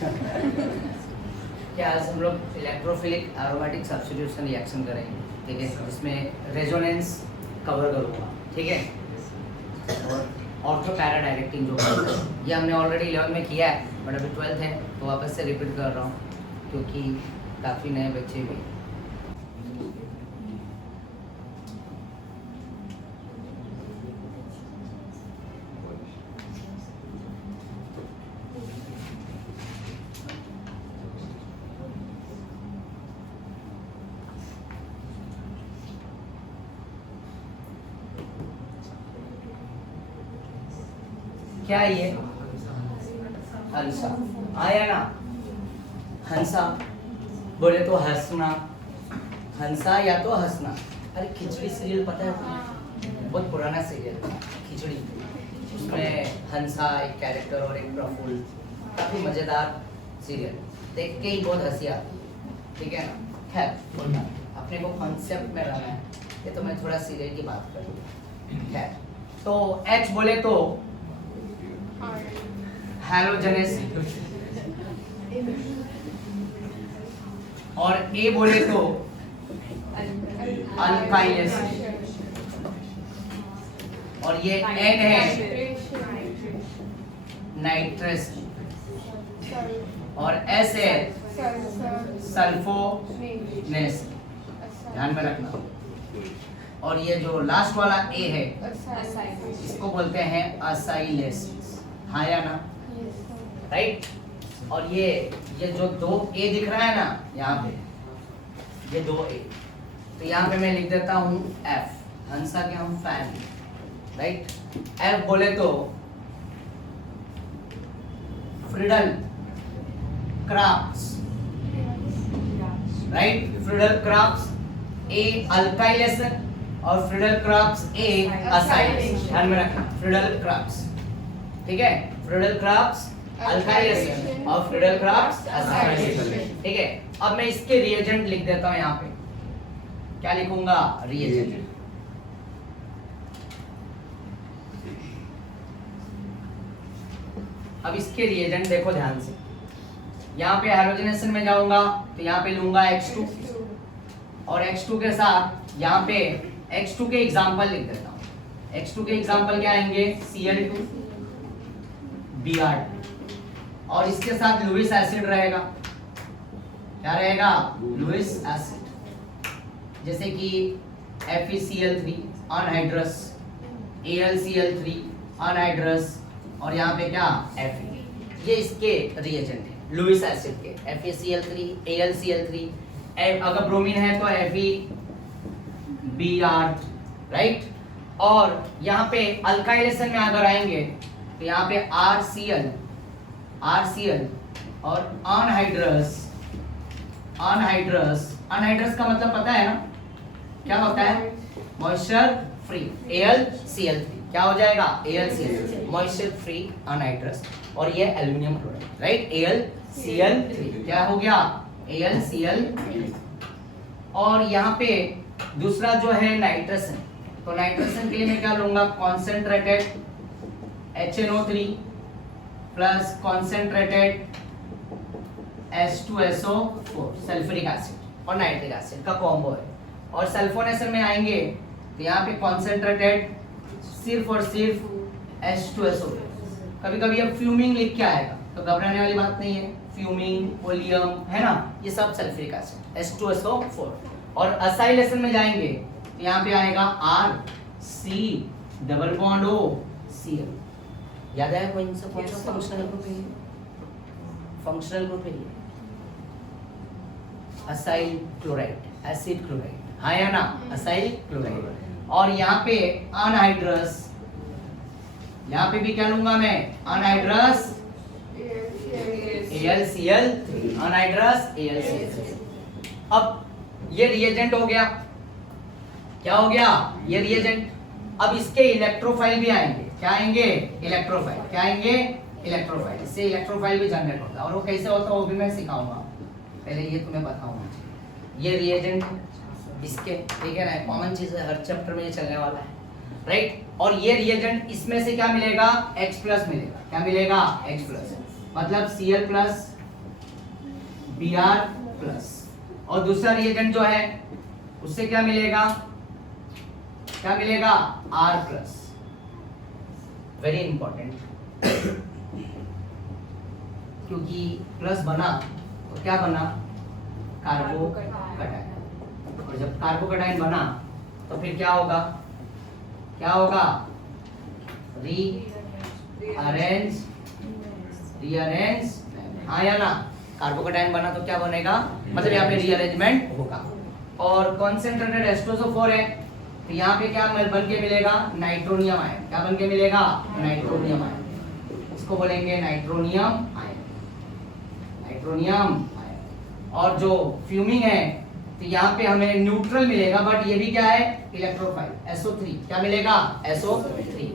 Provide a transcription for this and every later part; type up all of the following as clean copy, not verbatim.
क्या आज हम लोग इलेक्ट्रोफिलिक एरोमेटिक सब्स्टिट्यूशन रिएक्शन करेंगे, ठीक है, जिसमें रेजोनेंस कवर करूँगा, ठीक है। और ऑर्थो पैरा डायरेक्टिंग जो ये हमने ऑलरेडी 11 में किया है, बट अभी 12th है तो वापस से रिपीट कर रहा हूँ क्योंकि काफ़ी नए बच्चे भी। क्या है ये? हंसा आया ना। हंसा बोले तो हंसना, हंसा या तो हंसना। अरे खिचड़ी सीरियल पता है तुम्हें? बहुत पुराना सीरियल खिचड़ी, उसमें हंसा एक कैरेक्टर और एक प्रफुल्ल, काफी मजेदार सीरियल, देख के ही बहुत हंसी आती, ठीक है ना। खैर बोलना अपने को कॉन्सेप्ट में रहना है, ये तो मैं थोड़ा सीरियल की बात करूँ। खैर तो एच बोले तो हैलोजेनस और ए बोले तो अल्काइल, और ये एन है नाइट्रस, और एस है सल्फोनेस, ध्यान में रखना। और ये जो लास्ट वाला ए है इसको बोलते हैं असाइलेस, हाँ या ना, राइट। और ये जो दो ए दिख रहा है ना यहाँ पे, ये दो ए, तो यहाँ पे मैं लिख देता हूँ एफ, हंसा क्या हूँ फैन, राइट। एफ बोले तो Friedel Crafts, right, Friedel Crafts a alkylation और फ्रीडल क्राफ्ट्स ए असाइलेशन, ध्यान में रखना, फ्रीडल क्राफ्ट्स, ठीक है, फ्रीडल क्राफ्ट्स अल्काइलेशन और फ्रीडल क्राफ्ट्स असाइलेशन, ठीक है। अब मैं इसके रिएजेंट लिख देता हूं, यहाँ पे क्या लिखूंगा? रिएजेंट। अब इसके रिएजेंट देखो ध्यान से, यहाँ पे हैलोजिनेशन में जाऊंगा तो यहाँ पे लूंगा H2 और H2 के साथ यहाँ पे H2 के एग्जाम्पल लिख देता हूँ। H2 के एग्जाम्पल क्या आएंगे? Cl2 Br, और इसके साथ लुइस एसिड रहेगा, क्या रहेगा? लुइस एसिड, जैसे कि FeCl3 अनहाइड्रस, AlCl3 अनहाइड्रस, और यहाँ पे क्या? Fe, ये इसके रिएजेंट है लुइस एसिड के, FeCl3 AlCl3, अगर ब्रोमीन है तो FeBr, राइट। और यहाँ पे अल्काइलेशन में अगर आएंगे तो यहाँ पे RCl और अनहाइड्रस का मतलब पता है ना क्या होता है? मॉइस्चर फ्री, AlCl3, क्या हो जाएगा? AlCl3, मॉइस्चर फ्री अनहाइड्रस, और ये एल्युमिनियम क्लोराइड, राइट, AlCl3, क्या हो गया? AlCl3। और यहाँ पे दूसरा जो है नाइट्रसन, तो नाइट्रसन के लिए मैं क्या लूंगा? Concentrated HNO3 plus concentrated H2SO4, sulphuric acid और नाइट्रिक एसिड का कॉम्बो है। और सल्फोनेशन में आएंगे तो यहाँ पे कॉन्सेंट्रेटेड सिर्फ और सिर्फ H2SO4, कभी कभी अब फ्यूमिंग लिख के आएगा तो घबराने वाली बात नहीं है, फ्यूमिंग ओलियम है ना, ये सब सल्फ्यूरिक एसिड H2SO4। और असाइलेशन में जाएंगे तो यहाँ पे आएगा RC डबल बॉन्ड OCl, याद आया कोई इनसे? कौन सा फंक्शनल ग्रुप है? फंक्शनल ग्रुप है असाइल क्लोराइड, एसिड क्लोराइड, हाँ या ना, असाइल क्लोराइड। और यहाँ पे अनहाइड्रस, यहाँ पे भी क्या लूंगा मैं? Anhydrous AlCl3, anhydrous AlCl3। अब ये रिएजेंट हो गया, क्या हो गया? ये रिएजेंट। अब इसके इलेक्ट्रोफाइल भी आएंगे, क्या आएंगे? इलेक्ट्रोफाइल, क्या आएंगे? इलेक्ट्रोफाइल, इससे इलेक्ट्रोफाइल भी जनरेट होता है, और वो कैसे होता है वो भी मैं सिखाऊंगा, पहले ये तुम्हें बताऊंगा। ये रिएजेंट इसके, ठीक है ना, कॉमन चीज है, हर चैप्टर में ये चलने वाला है, राइट। और ये रिएजेंट इसमें से क्या मिलेगा? H+ मिलेगा, क्या मिलेगा? H+, मतलब Cl+ Br प्लस, और दूसरा रिएजेंट जो है उससे क्या मिलेगा, क्या मिलेगा, R प्लस। वेरी इंपॉर्टेंट, क्योंकि प्लस बना तो क्या बना, कार्बोकैटायन, और जब कार्बोकैटायन बना तो फिर क्या होगा, क्या होगा, रीअरेंज, हाँ या ना, कार्बोकैटायन बना तो क्या बनेगा, मतलब यहाँ पे रीअरेंजमेंट होगा। और कॉन्सेंट्रेटेड H2SO4 है तो यहाँ पे क्या बन के मिलेगा, नाइट्रोनियम आयन। क्या बन के मिलेगा, नाइट्रोनियम आयन, इसको बोलेंगे नाइट्रोनियम आयन, नाइट्रोनियम आयन। और जो फ्यूमिंग है तो यहाँ पे हमें न्यूट्रल मिलेगा, बट ये भी क्या है, इलेक्ट्रोफाइल, SO3। क्या मिलेगा, SO3।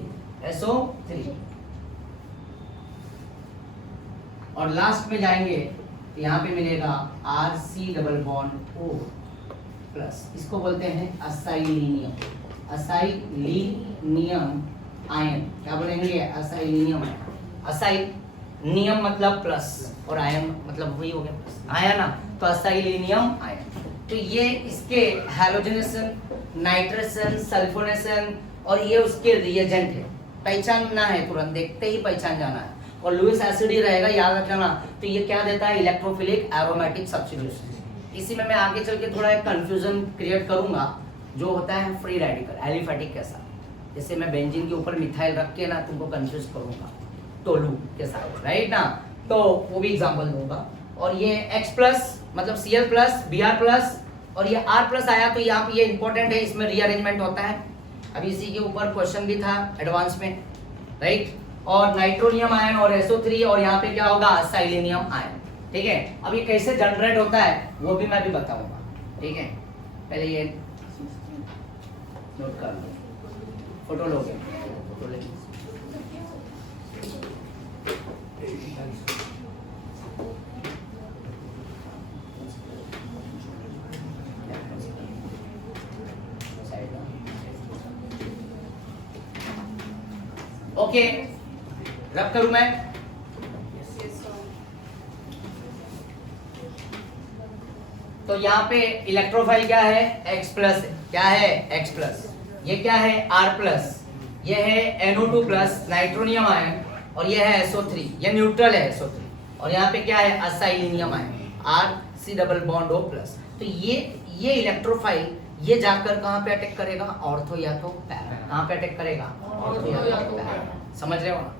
और लास्ट में जाएंगे तो यहाँ पे मिलेगा RC double bond O plus, इसको बोलते हैं असाइलिनियम, असाइलिनियम आयन। क्या बोलेंगे, असाइलिनियम आयन। असाइलिनियम मतलब प्लस और आयन मतलब वही हो गया प्लस, आया ना, तो असाइलिनियम आयन। तो ये इसके हैलोजनेशन, नाइट्रेशन, सल्फोनेशन और ये उसके रिएजेंट है, पहचानना है, तुरंत देखते ही पहचान जाना है। और लुईस एसिड ही रहेगा, याद रखना। तो ये क्या देता है, इलेक्ट्रोफिलिक एरोमेटिक सब्स्टिट्यूशन। इसी में मैं आगे चल के थोड़ा एक कंफ्यूजन क्रिएट करूंगा, जो होता है फ्री रेडिकल एलिफेटिक के साथ। जैसे मैं बेंजीन के ऊपर मिथाइल रख के ना तुमको कंफ्यूज करूंगा टोलू के साथ, राइट ना, तो वो भी एग्जांपल दूंगा। और ये X प्लस मतलब Cl प्लस, Br प्लस, और ये R प्लस आया तो यहाँ पे ये इंपॉर्टेंट है, इसमें रीअरेंजमेंट होता है। अभी इसी के ऊपर क्वेश्चन भी था एडवांस में, राइट। और नाइट्रोनियम आयन और SO3, और यहाँ पे क्या होगा, साइलेनियम आयन, ठीक है। अब ये कैसे जनरेट होता है वो भी मैं भी बताऊंगा, ठीक है। पहले ये नोट कर लो, फोटो लोगे, फोटो ले। ओके, रब करूं मैं। तो यहाँ पे इलेक्ट्रोफाइल क्या है, X प्लस, क्या है, X प्लस। ये क्या है, R प्लस। ये है NO2 प्लस, नाइट्रोनियम आयन, और ये है SO3, ये न्यूट्रल है SO3। और यहाँ पे क्या है, acylium ion, RC double bond O plus. तो ये इलेक्ट्रोफाइल ये जाकर कहाँ पे अटैक करेगा, ऑर्थो या तो पैरा। कहाँ पे अटैक करेगा, ऑर्थो या तो पैरा। समझ रहे हो ना,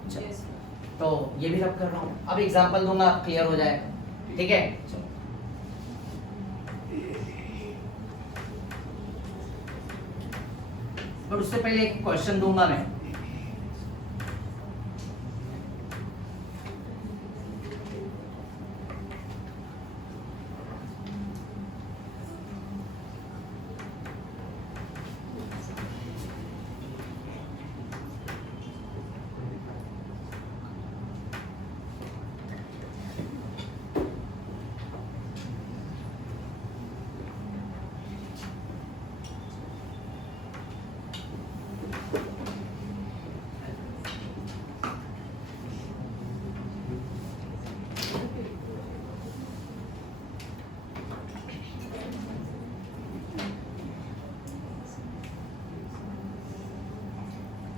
तो ये भी रब कर रहा हूँ। अब एग्जांपल दूंगा, क्लियर हो जाएगा, ठीक है। बट उससे पहले एक क्वेश्चन दूंगा मैं।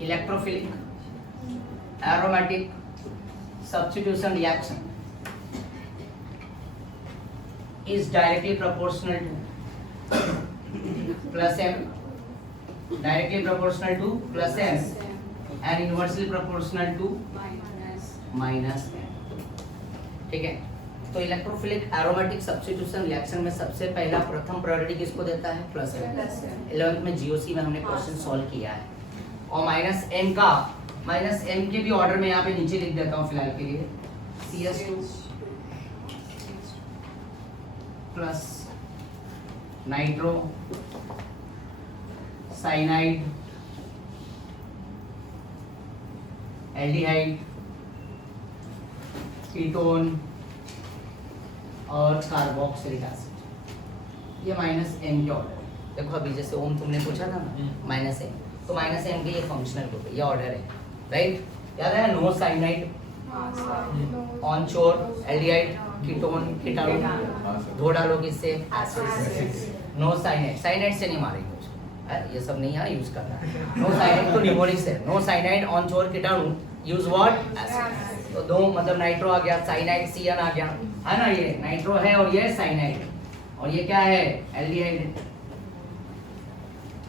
Electrophilic aromatic substitution reaction is directly proportional to plus m, directly proportional to plus m and inversely proportional to minus m, ठीक है। तो इलेक्ट्रोफिलिक एरोमेटिक सब्स्टिट्यूशन रिएक्शन में सबसे पहला प्रथम प्रायोरिटी किसको देता है, प्लस m। 11th में जीओसी में हमने क्वेश्चन सॉल्व किया है। और माइनस एम के भी ऑर्डर में यहाँ पे नीचे लिख देता हूँ फिलहाल के लिए, CS2 plus nitro cyanide aldehyde ketone और कार्बोक्सिलिक एसिड। ये माइनस एम के ऑर्डर। देखो अभी जैसे ओम तुमने पूछा था ना, माइनस एम, तो माइनस एम के ये फंक्शनल ग्रुप है, ये ऑर्डर है, राइट। याद है, no cyanide, on shore aldehyde, ketone कीटाणु, धो डालो किससे, नो साइनाइड, साइनाइड से नहीं मारेंगे उसको, ये सब नहीं यहाँ यूज करना है। नो साइनाइड तो न्यूमोनिक से, नो साइनाइड ऑन चोर कीटाणु, यूज व्हाट, एसिड। तो दो मतलब नाइट्रो आ गया, साइनाइड CN आ गया, है ना, ये नाइट्रो है और ये साइनाइड, और ये क्या है, एल्डिहाइड,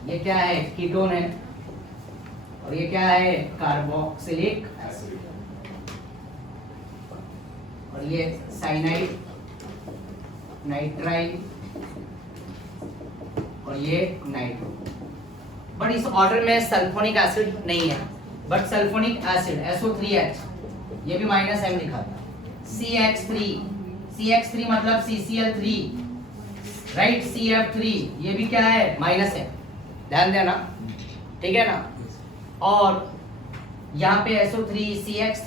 ये क्या है, कीटोन है, और ये क्या है, कार्बोक्सिलिक एसिड, और ये साइनाइड, नाइट्राइल, और ये नाइट्रो। बट इस ऑर्डर में सल्फोनिक एसिड नहीं है, बट सल्फोनिक एसिड SO3H ये भी -M लिखा था, CH3 मतलब CCl3, राइट, CF3 ये भी क्या है, -M, ध्यान देना, ठीक है ना। और यहाँ पे SO3 CH3,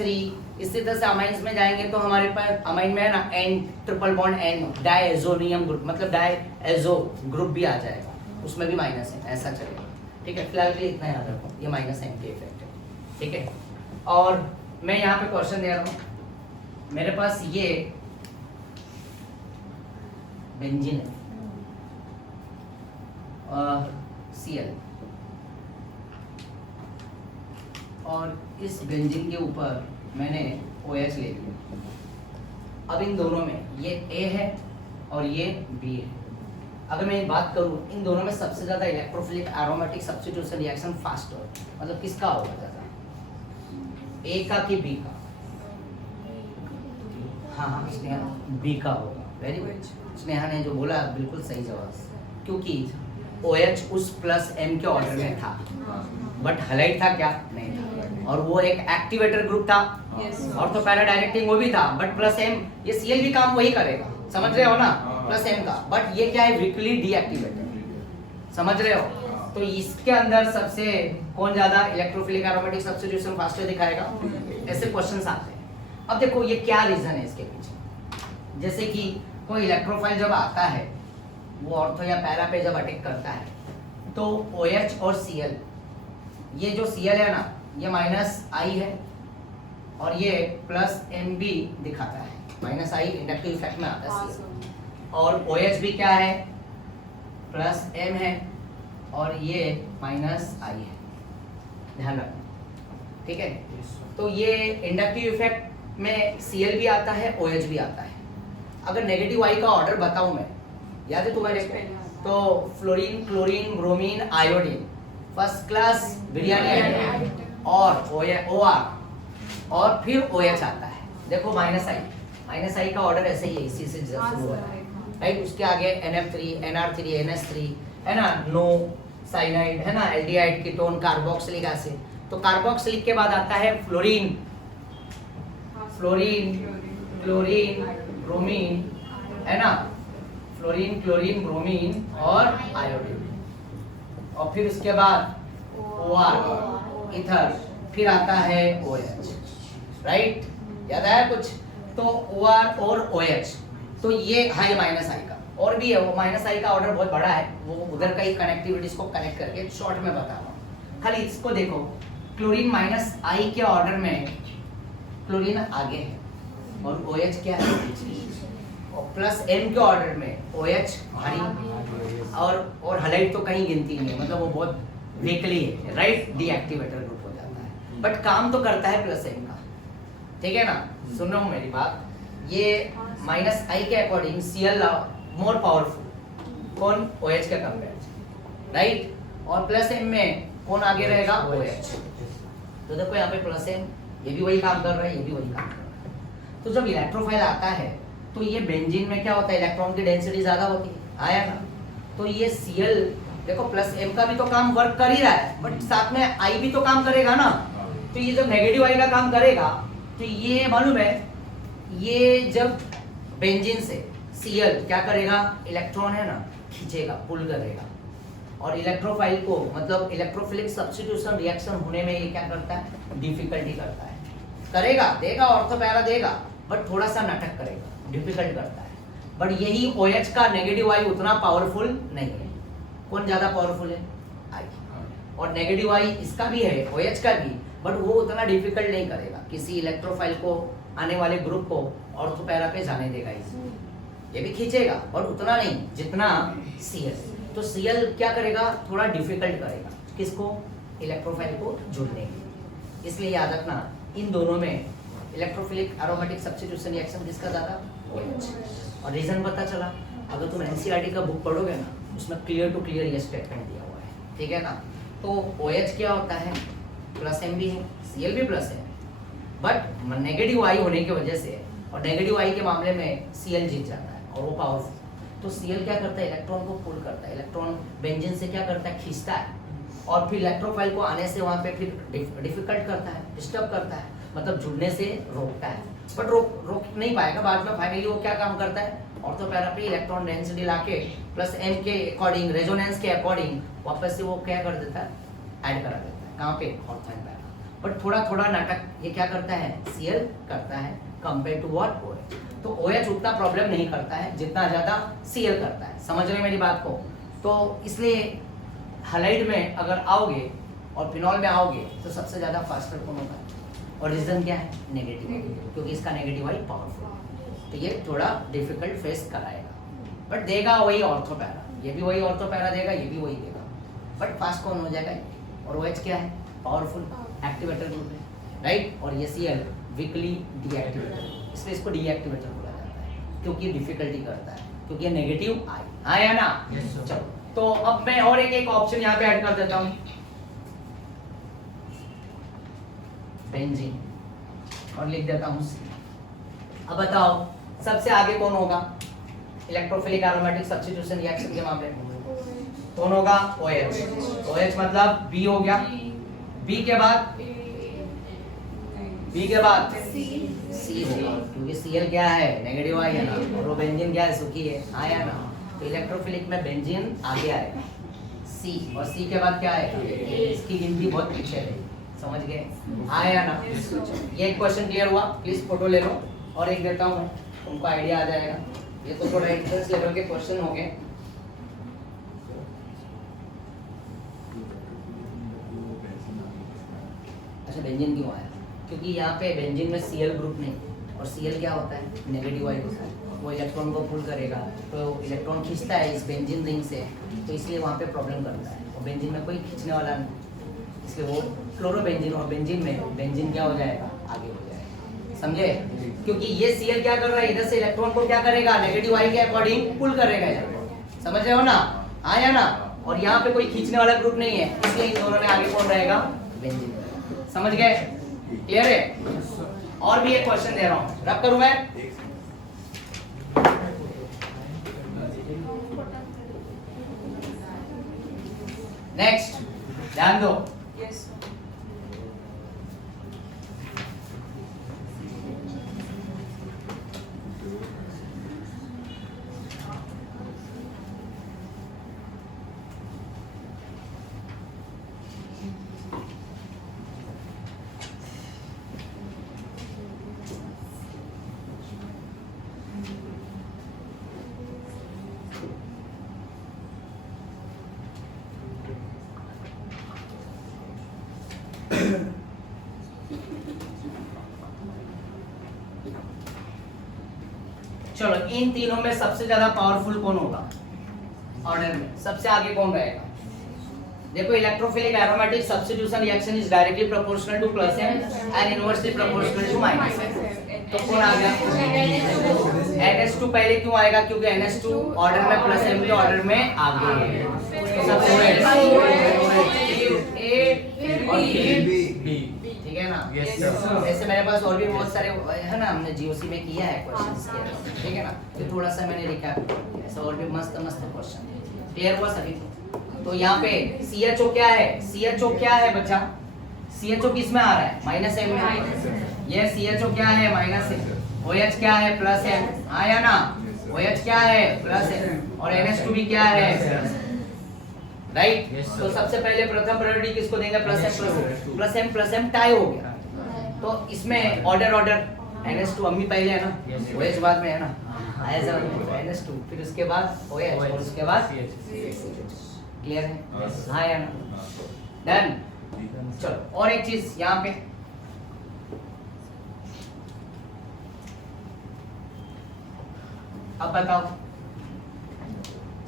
इसी तरह से अमाइंस में जाएंगे तो हमारे पास अमाइन में है ना N triple bond N diazonium group, मतलब डायएजो ग्रुप भी आ जाएगा, उसमें भी -M, ऐसा चलेगा, ठीक है। फिलहाल के लिए इतना याद रखो, ये -M के इफेक्ट है, ठीक है। और मैं यहाँ पे क्वेश्चन दे रहा हूँ, मेरे पास ये बेंजीन है, Cl, और इस बेंजीन के ऊपर मैंने OH ले लिया। अब इन दोनों में ये A है और ये B है। अगर मैं बात करूं, इन दोनों में सबसे ज्यादा electrophilic aromatic substitution reaction fast हो, मतलब किसका होगा ज्यादा, A का कि B का? हाँ, स्नेहा, B का होगा, वेरी गुड, स्नेहा ने जो बोला बिल्कुल सही जवाब, क्योंकि OH उस +M के ऑर्डर में था, बट हलाइड था क्या, नहीं था, और वो एक एक्टिवेटर ग्रुप था, और तो पैरा डायरेक्टिंग वो भी था, बट +M, ये Cl भी काम वही करेगा, समझ रहे हो ना, +M का, बट ये क्या है, वीकली डीएक्टिवेटर, समझ रहे हो। तो इसके अंदर सबसे कौन ज्यादा इलेक्ट्रोफिलिक एरोमेटिक सब्स्टिट्यूशन फास्टर दिखाएगा, ऐसे क्वेश्चंस आते हैं। अब देखो ये क्या रीजन है इसके पीछे, जैसे कि कोई इलेक्ट्रोफाइल जब आता है, वो ऑर्थो या पैरा पे जब अटैक करता है, तो OH और Cl, ये जो Cl है ना, ये -I है, और ये +MB दिखाता है, -I इंडक्टिव इफेक्ट में आता है Cl, और OH भी क्या है, +M है, और ये -I है, ध्यान रखना, ठीक है। तो ये इंडक्टिव इफेक्ट में Cl भी आता है, OH भी आता है। अगर नेगेटिव I का ऑर्डर बताऊं मैं, याद है तुम्हारे, तो fluorine, chlorine, bromine, iodine, first class biryani है, और OR, और फिर OH आता है। देखो -I का ऑर्डर ऐसे ही है, इसी से शुरू हुआ है, राइट। उसके आगे NF3, NR3, NS3, है ना, नो साइनाइड, है ना, एल्डिहाइड, कीटोन, कार्बोक्सिलिक एसिड। तो कार्बोक्सिलिक के बाद आता है फ्लोरीन, क्लोरीन, ब्रोमीन, है ना, फ्लोरीन, क्लोरीन, ब्रोमीन और आयोडीन, और फिर उसके बाद OR, ईथर, फिर आता है OH, राइट, याद आया कुछ। तो OR और OH, तो ये हाई -I का, और भी है वो -I का ऑर्डर बहुत बड़ा है, वो उधर का ही कनेक्टिविटीज को कनेक्ट करके शॉर्ट में बता रहा हूँ, खाली इसको देखो। क्लोरीन -I के ऑर्डर में क्लोरीन आगे है, और OH क्या है, और +M के ऑर्डर में OH भारी, और हलाइड तो कहीं गिनती नहीं है, मतलब वो बहुत वीकली है, राइट, डीएक्टिवेटर ग्रुप हो जाता है, बट काम तो करता है +M का, ठीक है ना। सुन रहा हूँ मेरी बात, ये -I के अकॉर्डिंग Cl मोर पावरफुल, कौन, OH के कंपेयर, राइट, और +M में कौन आगे रहेगा, OH। तो देखो यहाँ पे +M, ये भी वही काम कर रहा है, ये भी वही काम कर रहा है। तो जब इलेक्ट्रोफाइल आता है, तो ये बेंजीन में क्या होता है, इलेक्ट्रॉन की डेंसिटी ज्यादा होती है, आया ना। तो ये Cl देखो +M का भी तो काम वर्क कर ही रहा है, बट साथ में I भी तो काम करेगा ना। तो ये जब नेगेटिव I का काम करेगा, तो ये मालूम है, ये जब बेंजीन से Cl क्या करेगा, इलेक्ट्रॉन है ना, खींचेगा, पुल करेगा, और इलेक्ट्रोफाइल को, मतलब इलेक्ट्रोफिलिक सब्स्टिट्यूशन रिएक्शन होने में ये क्या करता है, डिफिकल्टी करता है, करेगा, देगा, ऑर्थो पैरा देगा, बट थोड़ा सा नाटक करेगा, डिफिकल्ट करता है। बट यही OH का नेगेटिव I उतना पावरफुल नहीं है। कौन ज्यादा पावरफुल है, I, और नेगेटिव I इसका भी है, OH का भी, बट वो उतना डिफिकल्ट नहीं करेगा किसी इलेक्ट्रोफाइल को, आने वाले ग्रुप को ऑर्थो पैरा पे जाने देगा इसे, ये भी खींचेगा और उतना नहीं जितना Cl। तो Cl क्या करेगा, थोड़ा डिफिकल्ट करेगा किसको, इलेक्ट्रोफाइल को जुड़ने के। इसलिए याद रखना इन दोनों में इलेक्ट्रोफिलिक एरोमेटिक सब्स्टिट्यूशन रिएक्शन किसका ज़्यादा, OH। और रीजन पता चला, अगर तुम NCERT का बुक पढ़ोगे ना, उसमें क्लियर टू क्लियर ये स्टेटमेंट दिया हुआ है, ठीक है ना। तो OH क्या होता है, प्लस M भी है, Cl भी प्लस है, बट नेगेटिव आई होने की वजह से, और नेगेटिव आई के मामले में Cl जीत जाता है और वो पावरफुल। तो Cl क्या करता है, इलेक्ट्रॉन को पुल करता है, इलेक्ट्रॉन बेंजीन से क्या करता है, खींचता है, और फिर इलेक्ट्रोफाइल को आने से वहाँ पे फिर डिफिकल्ट करता है, डिस्टर्ब करता है, मतलब जुड़ने से रोकता है। बट रोक नहीं पाएगा, बाद में फाइनली वो क्या काम करता है, ऑर्थो पैरा पे इलेक्ट्रॉन डेंसिटी लाके प्लस M के अकॉर्डिंग, रेजोनेंस के अकॉर्डिंग वापस से वो क्या कर देता है, ऐड करा देता है, कहाँ पे, ऑर्थो पैरा। बट थोड़ा थोड़ा नाटक ये क्या करता है, Cl करता है कंपेयर टू व्हाट, OH। तो OH उतना प्रॉब्लम नहीं करता है जितना ज़्यादा Cl करता है, समझ रहे हैं मेरी बात को। तो इसलिए हैलाइड में अगर आओगे और फिनॉल में आओगे तो सबसे ज़्यादा फास्टर कौन होगा, और रीज़न क्या है, नेगेटिव, क्योंकि इसका नेगेटिव आई पावरफुल। तो ये थोड़ा डिफिकल्ट फेस कराएगा, बट देगा वही ऑर्थो पैरा, ये भी वही ऑर्थो पैरा देगा, ये भी वही देगा, बट फास्ट कौन हो जाएगा। और OH क्या है, पावरफुल एक्टिवेटर ग्रुप है, राइट। और ये Cl वीकली डीएक्टिवेटर, इसलिए इसको डीएक्टिवेटर बोला जाता है, क्योंकि डिफिकल्टी करता है, क्योंकि ये नेगेटिव आई आया ना। चलो तो अब मैं और एक ऑप्शन यहाँ पे ऐड कर देता हूँ, बेंजीन, और लिख देता हूँ C। अब बताओ सबसे आगे कौन होगा, इलेक्ट्रोफिलिक एरोमेटिक सब्स्टिट्यूशन रिएक्शन के मामले में कौन होगा, OH। OH मतलब B हो गया, B के बाद C होगा, क्योंकि Cl क्या है, नेगेटिव आई है ना, और वो बेंजीन क्या है, सुखी है, आया ना। तो इलेक्ट्रोफिलिक में बेंजीन आगे आएगा C, और C के बाद क्या आएगा, इसकी गिनती बहुत पीछे है, समझ गए, आया ना। ये एक क्वेश्चन क्लियर हुआ, प्लीज फोटो ले लो, और एक देता हूँ उनको आइडिया आ जाएगा। ये तो थोड़ा एंट्रेंस लेवल के क्वेश्चन हो गए। अच्छा बेंजीन क्यों आया, क्योंकि यहाँ पे बेंजीन में Cl ग्रुप नहीं, और Cl क्या होता है, नेगेटिव आई होता है, वो इलेक्ट्रॉन को पुल करेगा, तो इलेक्ट्रॉन खींचता है इस बेंजीन रिंग से, तो इसलिए वहाँ पे प्रॉब्लम करता है, और बेंजीन में कोई खींचने वाला नहीं, इसलिए वो क्लोरोबेंजीन, और बेंजीन में बेंजीन क्या हो जाएगा, आगे हो जाएगा, समझे। क्योंकि ये Cl क्या कर रहा है, इधर से इलेक्ट्रॉन को क्या करेगा, नेगेटिव आई के अकॉर्डिंग पुल करेगा इलेक्ट्रॉन, समझ रहे हो ना, आया ना। और यहाँ पे कोई खींचने वाला ग्रुप नहीं है, इसलिए इन दोनों में आगे कौन रहेगा, बेंजीन, समझ गए, क्लियर है। और भी एक क्वेश्चन दे रहा हूँ, रब करूँ मैं, नेक्स्ट ध्यान दो। चलो इन तीनों में सबसे ज्यादा पावरफुल कौन होगा, ऑर्डर में सबसे आगे कौन रहेगा। देखो electrophilic aromatic substitution reaction is directly proportional to plus M and inversely proportional to minus M. तो कौन आ गया, NH2 पहले क्यों आएगा, क्योंकि NH2 ऑर्डर में प्लस एम के ऑर्डर में आगे है, तो सबसे ठीक है ना। ऐसे मेरे पास और भी बहुत सारे है ना, हमने GOC में किया है क्वेश्चंस किया, ठीक है ना, तो थोड़ा सा मैंने रिकैप किया, ऐसा और भी मस्त मस्त क्वेश्चन क्लियर हुआ सभी को। तो यहाँ पे CHO क्या है, CHO क्या है बच्चा, CHO किस में आ रहा है, माइनस एम में, ये CHO क्या है, माइनस एम, OH क्या है, प्लस एम, आया ना, OH क्या है, प्लस एम, और NH2 भी क्या है, राइट। तो सबसे पहले प्रथम प्रायोरिटी किसको देंगे, प्लस एम टाई हो गया, तो इसमें ऑर्डर NH2 अम्मी पहले है ना, OH बाद में है ना, आया समझ में, NH2 फिर उसके बाद OH और उसके बाद क्लियर है, हाँ या ना, डन। चलो और एक चीज यहाँ पे अब बताओ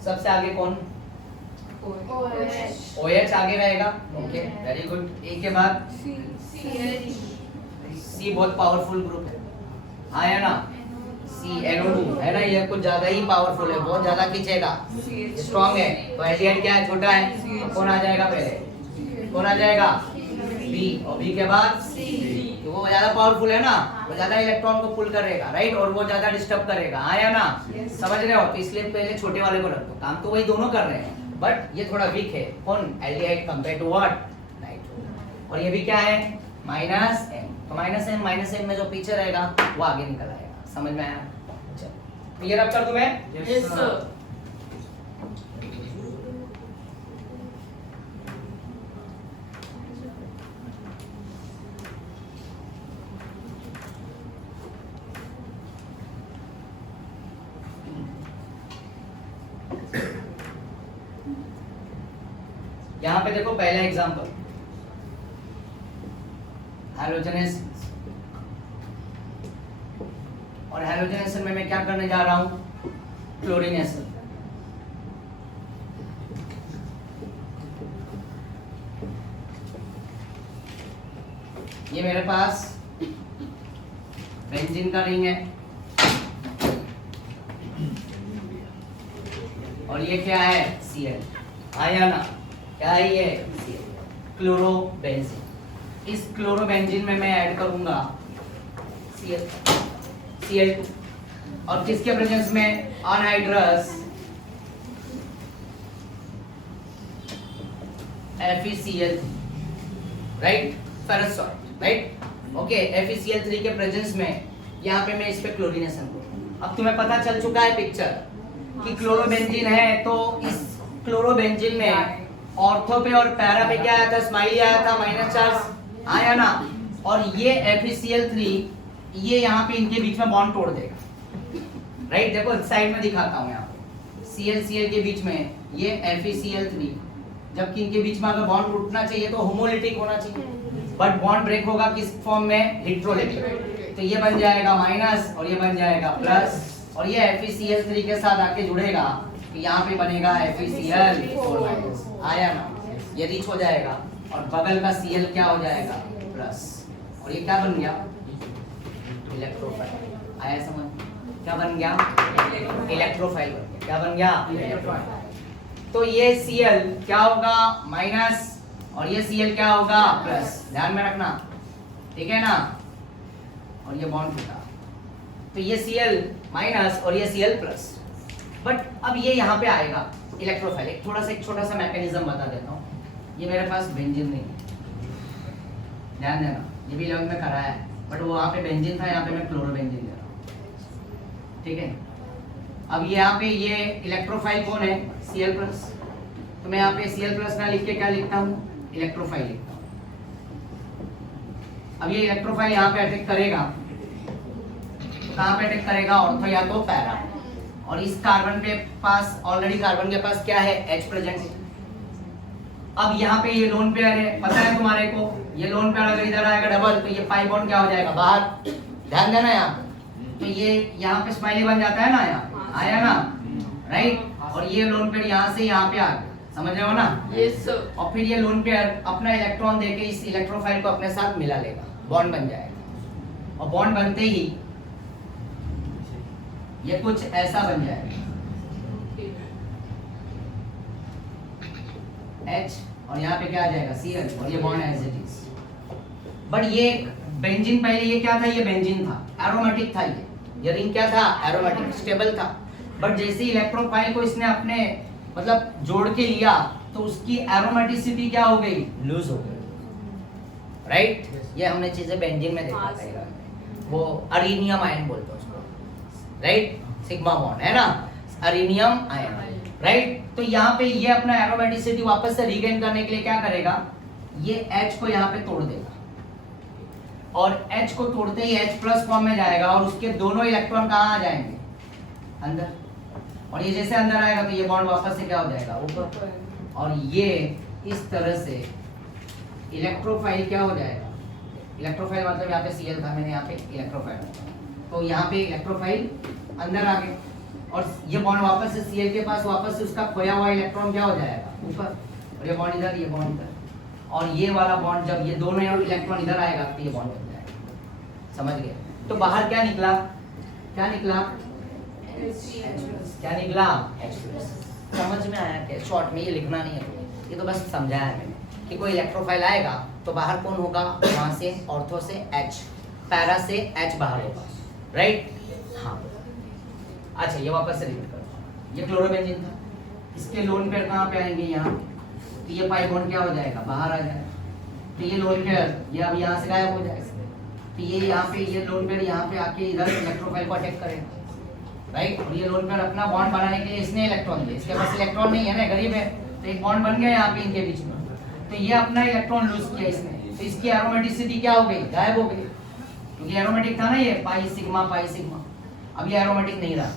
सबसे आगे कौन? OH आगे रहेगा। Okay very good. ए के बाद C बहुत पावरफुल ग्रुप है, हाँ है ना, CNO2 है ना, ये कुछ ज्यादा ही पावरफुल है, बहुत ज्यादा खींचेगा, स्ट्रॉन्ग है। तो एल्डिहाइड क्या है? छोटा है। तो कौन आ जाएगा पहले? कौन आ जाएगा? B। और B के बाद C। तो वो ज्यादा पावरफुल है ना, वो ज्यादा इलेक्ट्रॉन को पुल करेगा, राइट, और वो ज्यादा डिस्टर्ब करेगा, हाँ या ना? समझ रहे हो? तो इसलिए पहले छोटे वाले को रखो। काम तो वही दोनों कर रहे हैं, बट ये थोड़ा वीक है। कौन? Aldehyde compare to what? Nitro. और ये भी क्या है? -M। तो -M में जो पीछे रहेगा वो आगे निकल आएगा। समझ में आया? चलो क्लियर अब कर दूं मैं? Yes sir. यहाँ पे देखो पहला एग्जांपल, हैलोजेनेशन। और हैलोजेनेशन में मैं क्या करने जा रहा हूं? क्लोरीनेशन। ये मेरे पास बेंजीन का रिंग है, और ये क्या है? Cl, आया ना? क्या है ये? क्लोरोबेंजीन। इस क्लोरोबेंजीन में मैं ऐड करूंगा Cl2, और किसके प्रेजेंस में? Anhydrous FeCl3, right, ferrous salt, right. Okay, FeCl3 के प्रेजेंस में यहाँ पे मैं इस पे क्लोरीनेशन करूंगा। अब तुम्हें पता चल चुका है पिक्चर कि क्लोरोबेंजीन है, तो इस क्लोरोबेंजीन में ऑर्थो पे और पैरा पे क्या आया था? स्माइली आया था, -चार्ज, आया ना? और ये FeCl3 ये यहाँ पे इनके बीच में बॉन्ड तोड़ देगा, राइट। देखो साइड में दिखाता हूँ, यहाँ पे Cl के बीच में ये FeCl3, जबकि इनके बीच में अगर बॉन्ड टूटना चाहिए तो होमोलिटिक होना चाहिए, बट बॉन्ड ब्रेक होगा किस फॉर्म में? इलेक्ट्रोलिटिक। तो ये बन जाएगा माइनस और ये बन जाएगा प्लस, और ये FeCl3 के साथ आके जुड़ेगा, तो यहाँ पे बनेगा FeCl4-, आया ना? ये रीच हो जाएगा, और बगल का Cl क्या हो जाएगा? प्लस, और ये क्या बन गया? इलेक्ट्रोफाइल। आया समझ? क्या बन गया? इलेक्ट्रोफाइल बन गया। क्या बन गया? इलेक्ट्रोफाइल। तो ये Cl क्या होगा? माइनस, और ये Cl क्या होगा? प्लस। ध्यान में रखना, ठीक है ना? और ये बॉन्ड टूटा, तो ये Cl माइनस और ये Cl प्लस। बट अब ये यहाँ पे आएगा इलेक्ट्रोफाइल। एक छोटा सा मैकेनिज्म बता देता हूँ। ये मेरे पास बेंजीन नहीं है, ध्यान देना, ये भी 11 में कराया है, बट वो वहाँ पे बेंजीन था, यहाँ पे मैं क्लोरोबेंजीन ले रहा हूँ, ठीक है। अब यहाँ पे ये इलेक्ट्रोफाइल कौन है? Cl plus. तो मैं यहाँ पे Cl प्लस ना लिख के क्या लिखता हूँ? इलेक्ट्रोफाइल लिखता हूँ। अब ये इलेक्ट्रोफाइल यहाँ पे अटैक करेगा, तो कहाँ पे अटैक करेगा? ऑर्थो या तो पैरा। और इस कार्बन पे पास, ऑलरेडी कार्बन के पास क्या है? H प्रेजेंट है। अब यहाँ पे ये लोन पेयर है, पता है तुम्हारे को, ये लोन पेयर अगर इधर आएगा डबल, तो ये पाई बॉन्ड क्या हो जाएगा? बाहर। ध्यान देना यहाँ, तो ये यहाँ पे स्माइली बन जाता है ना, यहाँ आया ना, राइट। और ये लोन पेयर यहाँ से यहाँ पे आ गया, समझ रहे हो ना? Yes sir. और फिर ये लोन पेयर अपना इलेक्ट्रॉन देके इस इलेक्ट्रोफाइल को अपने साथ मिला लेगा, बॉन्ड बन जाएगा, और बॉन्ड बनते ही ये कुछ ऐसा बन जाएगा, H, और यहाँ पे क्या आ जाएगा? Cl, और ये bond as it is. But ये बेंजीन, पहले ये क्या था? ये बेंजीन था, एरोमेटिक था, ये रिंग क्या था? एरोमेटिक, स्टेबल था। बट जैसे इलेक्ट्रोफाइल को इसने अपने मतलब जोड़ के लिया, तो उसकी एरोमेटिसिटी क्या हो गई? लूज हो गई, राइट। ये हमने चीजें बेंजीन में देखा था, वो अरीनियम आयन बोलते हैं उसको, राइट, सिग्मा बॉन्ड है ना, अरीनियम आयन, राइट। तो यहाँ पे ये अपना एरोमेटिसिटी वापस से रीगेन करने के लिए क्या करेगा? ये H को यहाँ पे तोड़ देगा, और H को तोड़ते ही H प्लस फॉर्म में जाएगा, और उसके दोनों इलेक्ट्रॉन कहाँ आ जाएंगे? अंदर। और ये जैसे अंदर आएगा तो ये बॉन्ड वापस से क्या हो जाएगा? ऊपर। और ये इस तरह से इलेक्ट्रोफाइल क्या हो जाएगा? इलेक्ट्रोफाइल मतलब यहाँ पे Cl था, मैंने यहाँ पे इलेक्ट्रोफाइल, तो यहाँ पे इलेक्ट्रोफाइल अंदर आ गए, और ये बॉन्ड वापस से Cl के पास वापस से उसका खोया हुआ इलेक्ट्रॉन क्या हो जाएगा ऊपर, और ये बॉन्ड इधर, ये बॉन्ड इधर, और ये वाला बॉन्ड जब ये दोनों इलेक्ट्रॉन इधर आएगा तो ये बॉन्ड बन जाएगा। समझ गए? तो बाहर क्या निकला, क्या निकला, क्या निकला, समझ में आया क्या? शॉर्ट में ये लिखना नहीं है, ये तो बस समझाया है मैंने कि कोई इलेक्ट्रोफाइल आएगा तो बाहर कौन होगा, वहां से ऑर्थो से H, पैरा से H बाहर होगा, राइट? हाँ, अच्छा ये वापस से रिपीट करो। ये क्लोरोबेंजीन था, इसके लोन पेयर कहाँ पे आएंगे, यहाँ, तो ये पाई बॉन्ड क्या हो जाएगा, बाहर आ जाएगा। तो ये लोन पेयर ये अब यहाँ से गायब हो जाएगा, तो ये यहाँ पे ये लोन पेयर यहाँ पे आके इधर इलेक्ट्रोफाइल को अटैक करेगा, राइट? और ये लोन पेयर अपना बॉन्ड बनाने के लिए इसने इलेक्ट्रॉन दिए, इसके पास इलेक्ट्रॉन नहीं है ना, गरीब है, तो एक बॉन्ड बन गया यहाँ पे इनके बीच में, तो ये अपना इलेक्ट्रॉन लूज किया इसने, तो इसकी एरोमेटिसिटी क्या हो गई, गायब हो गई, क्योंकि एरोमेटिक था ना ये पाई सिग्मा, अब ये एरोमेटिक नहीं रहा,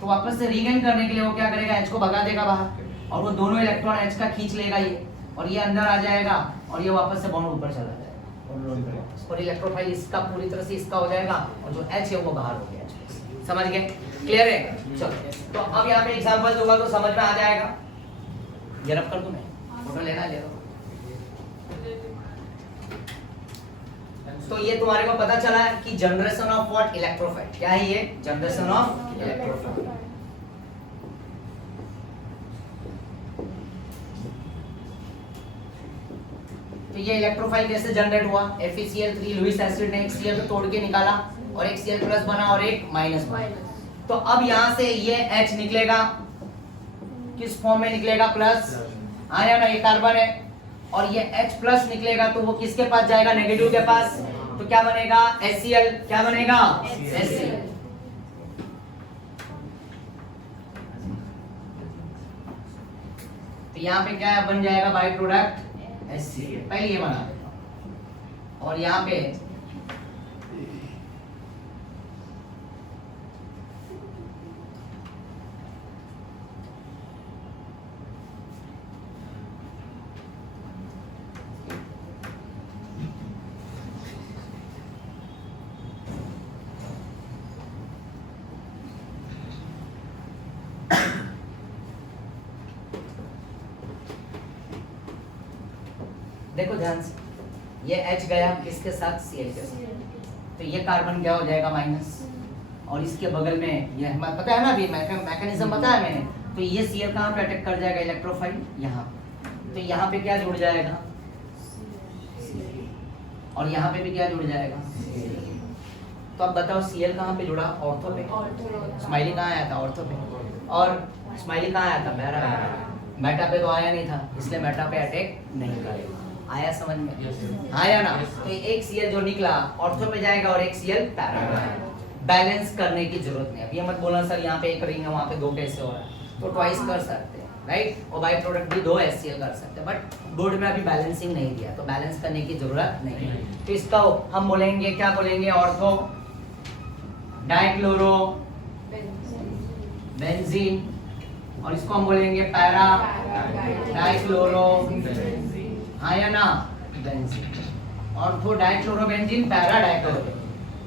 तो वापस से रीगेन करने के लिए वो क्या करेगा, H को भगा देगा बाहर, और वो दोनों इलेक्ट्रॉन H का खींच लेगा ये, और ये अंदर आ जाएगा, और ये वापस से बॉन्ड ऊपर चला जाएगा, और इलेक्ट्रोफाइल इसका पूरी तरह से इसका हो जाएगा, और जो H है वो बाहर हो गया। समझ गए? क्लियर है? चलो, तो अब यहाँ पे एग्जांपल दूंगा तो समझ में आ जाएगा। ये रब कर दूं मैं, फोटो लेना ले लो। तो ये तुम्हारे को पता चला है कि जनरेशन ऑफ व्हाट, इलेक्ट्रोफाइल। क्या है ये? Generation of electrophile. तो ये इलेक्ट्रोफाइल कैसे जनरेट हुआ? FeCl3 लुईस एसिड ने एक Cl को तोड़ के निकाला और एक Cl प्लस बना और एक माइनस बना। तो अब यहाँ से ये H निकलेगा, किस फॉर्म में निकलेगा? प्लस, आया ना, ये कार्बन है, और ये H प्लस निकलेगा तो वो किसके पास जाएगा? नेगेटिव के पास। तो क्या बनेगा? HCl। क्या बनेगा? HCl। तो यहाँ पे क्या बन जाएगा? By product HCl। पहले ये बना देता हूं, और यहाँ पे देखो ध्यान से, ये H गया किसके साथ? Cl के साथ। तो ये कार्बन क्या हो जाएगा? माइनस, और इसके बगल में ये हमें पता है ना, अभी मैकेनिज्म पता है मैंने। तो ये Cl कहाँ पे अटैक कर जाएगा? इलेक्ट्रोफाइल यहाँ। तो यहाँ पे क्या जुड़ जाएगा? और यहाँ पे भी क्या जुड़ जाएगा? तो अब बताओ Cl कहाँ पे जुड़ा? ऑर्थो पे। स्माइली कहाँ आया था? ऑर्थो पे। और स्माइली कहाँ आया था? मेटा पे तो आया नहीं था, इसलिए मेटा पे अटैक नहीं करेगा। आया समझ में? आया ना? तो एक Cl जो निकला ऑर्थो पे जाएगा और एक Cl पैरा। बैलेंस करने की जरूरत नहीं। अब ये मत बोलना सर यहाँ पे एक रिंग है वहाँ पे दो कैसे हो रहा है, तो ट्वाइस कर सकते हैं, राइट? और बाई प्रोडक्ट भी 2 HCl कर सकते हैं, बट बोर्ड में अभी बैलेंसिंग नहीं दिया, तो बैलेंस करने की जरूरत नहीं है। तो इसका हम बोलेंगे, क्या बोलेंगे? ऑर्थो डाइक्लोरो बेंजीन, और इसको हम बोलेंगे पैरा डाइक्लोरो, हाँ या ना, benzene. Ortho dichlorobenzene, para dichloro.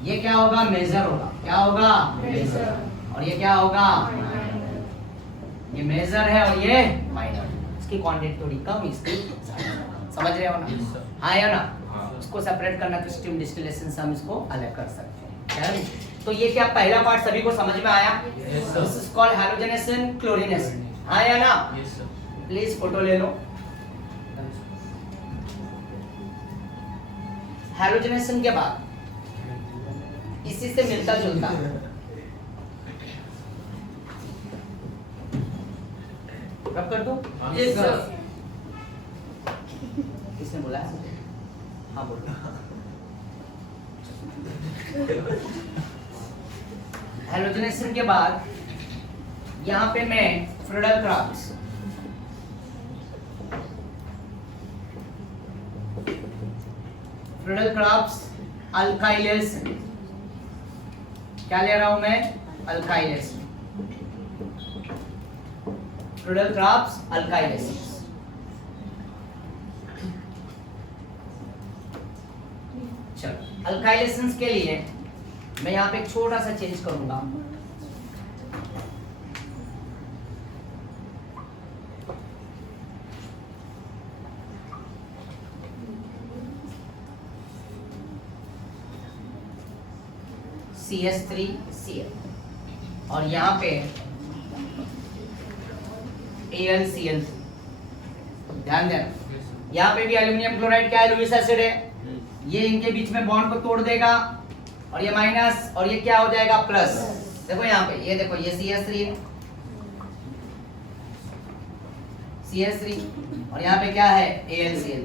ये क्या होगा? मेजर होगा। क्या होगा? मेजर। और ये क्या होगा? ये मेजर है और ये माइनर। इसकी क्वांटिटी थोड़ी कम, इसकी समझ रहे हो ना? हाँ या ना? इसको सेपरेट करना तो स्टीम डिस्टिलेशन से हम इसको अलग कर सकते हैं। तो ये क्या पहला पार्ट सभी को समझ में आया? This is called halogenation chlorination. हाँ या ना? प्लीज फोटो ले लो। हैलोजेनेशन के बाद इसी से मिलता जुलता रब कर दो। Yes sir. किसने बोला? हाँ बोलो। हैलोजेनेशन के बाद यहाँ पे मैं फ्रीडल क्राफ्ट अल्काइलेस, क्या ले रहा हूं मैं? अल्काइलेस। Friedel Craft alkylase. चलो, अल्काइलेशंस के लिए मैं यहाँ पे एक छोटा सा चेंज करूंगा। CH3Cl और यहाँ पे AlCl। ध्यान देना, यहाँ पे भी एल्यूमिनियम क्लोराइड क्या है, लुईस एसिड है, ये इनके बीच में बॉन्ड को तोड़ देगा और ये माइनस और ये क्या हो जाएगा प्लस। देखो यहाँ पे ये देखो ये CH3 है, CH3 और यहाँ पे क्या है AlCl।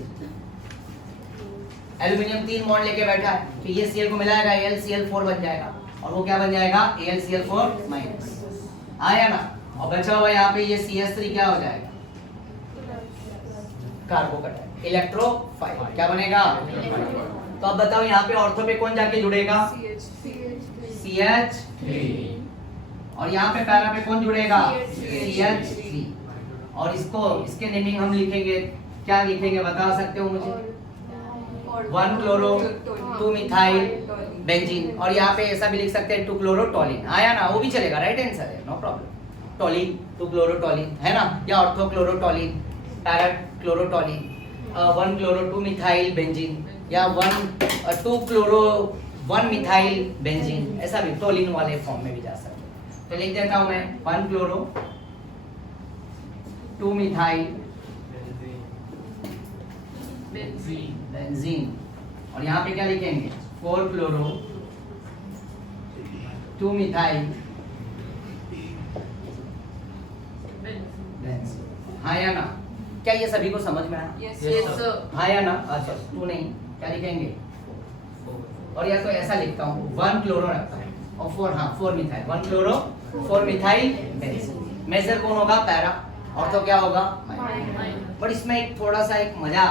एल्यूमिनियम 3 बॉन्ड लेके बैठा है तो ये Cl को मिलाएगा AlCl4 बन जाएगा और वो क्या बन जाएगा AlCl4 माइनस। आया ना, और बचा हुआ यहाँ पे ये CH3 क्या हो जाएगा कार्बोकैटायन, इलेक्ट्रोफाइल। क्या बनेगा? तो अब बताओ यहाँ पे ऑर्थो पे कौन जाके जुड़ेगा? CH3 और यहाँ पे पैरा पे कौन जुड़ेगा? CH3 और इसको इसके नेमिंग हम लिखेंगे, क्या लिखेंगे बता सकते हो मुझे? 1 क्लोरो 2 मिथाइल बेंजीन और यहाँ पे ऐसा भी लिख सकते हैं 2 क्लोरोटोलिन। आया ना, वो भी चलेगा, राइट आंसर है, नो प्रॉब्लम। टोलिन 2 क्लोरोटोलिन है ना, या ortho chlorotoluene, para chlorotoluene, 1 chloro 2 methyl benzene या 2 क्लोरो 1 मिथाइल बेंजीन, ऐसा भी टोलिन वाले फॉर्म में भी जा सकते हैं। तो लिख देता हूं मैं 1 क्लोरो 2 मिथाइल बेंजीन और यहाँ पे क्या लिखेंगे 4 क्लोरो 2 मिथाइल बेंजीन। हाँ या ना, क्या ये सभी को समझ में आया? Yes, sir. हाँ या ना? अच्छा 2 नहीं, क्या लिखेंगे? और या तो ऐसा लिखता हूँ 1 क्लोरो रखता हूँ और 4, हाँ 4 methyl, 1 chloro 4 methyl benzene. Major कौन होगा? पैरा। और तो क्या होगा? माइनस। पर इसमें एक थोड़ा सा एक मजा,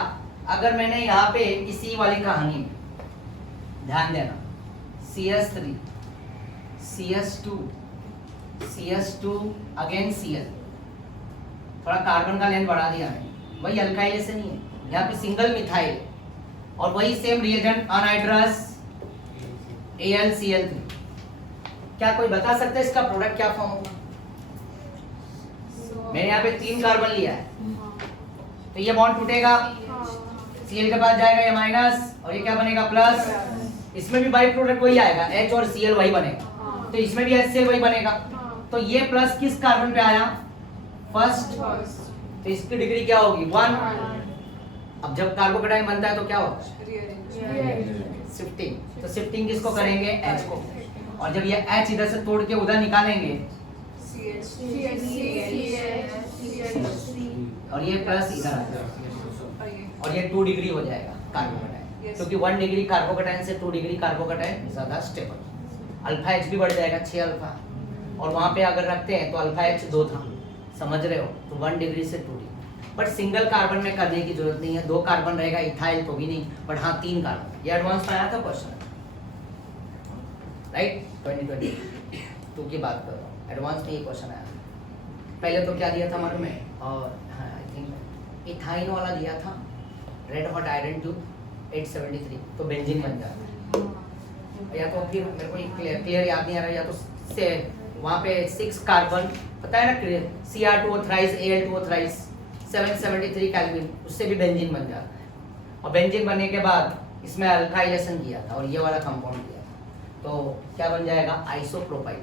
अगर मैंने यहाँ पे इसी वाली कहानी में ध्यान देना CH3 CH2 CH2 again Cl, थोड़ा कार्बन का लेंथ बढ़ा दिया है, वही अल्काइलेशन ही है, यहाँ पे सिंगल मिथाइल और वही सेम रिएजेंट अनहाइड्रस AlCl3। क्या कोई बता सकता है इसका प्रोडक्ट क्या फॉर्म होगा? मैंने यहाँ पे 3 कार्बन लिया है तो ये बॉन्ड टूटेगा, Cl के पास जाएगा ये माइनस और ये क्या बनेगा प्लस। इसमें भी बाई प्रोडक्ट वही आएगा, H और Cl वही बनेगा, तो इसमें भी HCl वही बनेगा। तो ये प्लस किस कार्बन पे आया? फर्स्ट। तो इसकी डिग्री क्या होगी? 1। अब जब कार्बोकैटायन बनता है तो क्या होता है? शिफ्टिंग। तो शिफ्टिंग किसको करेंगे? H को। और जब ये H इधर से तोड़ के उधर निकालेंगे और ये प्लस इधर आ जाएगा और ये 2 डिग्री हो जाएगा कार्बोकैटायन, क्योंकि 1 डिग्री कार्बोकैटायन से 2 डिग्री कार्बोकैटायन ज्यादा स्टेबल। अल्फा H भी बढ़ जाएगा 6 अल्फा, और वहां पे अगर रखते हैं तो अल्फा H 2 था, समझ रहे हो? तो 1 डिग्री से 2 डिग्री। बट सिंगल कार्बन में करने की जरूरत नहीं है, 2 कार्बन रहेगा, इथाइल तो भी नहीं, बट हाँ 3 कार्बन। ये एडवांस में आया था क्वेश्चन, राइट? 2022 की बात कर रहा हूँ, एडवांस में ये क्वेश्चन आया। पहले तो क्या दिया था मालूम है? और हाँ आई थिंक इथाइन वाला दिया था, रेड हॉट आयरन ट्यूब 873, तो बेंजीन बन जाता है। या तो फिर मेरे को क्लियर याद नहीं आ रहा, या तो से वहाँ पे 6 कार्बन पता है ना, Cr2O thrice Al2O thrice 773 kelvin, उससे भी बेंजीन बन जाता है। और बेंजीन बनने के बाद इसमें अल्काइलेशन किया था और ये वाला कंपाउंड किया था, तो क्या बन जाएगा? आइसोप्रोपाइल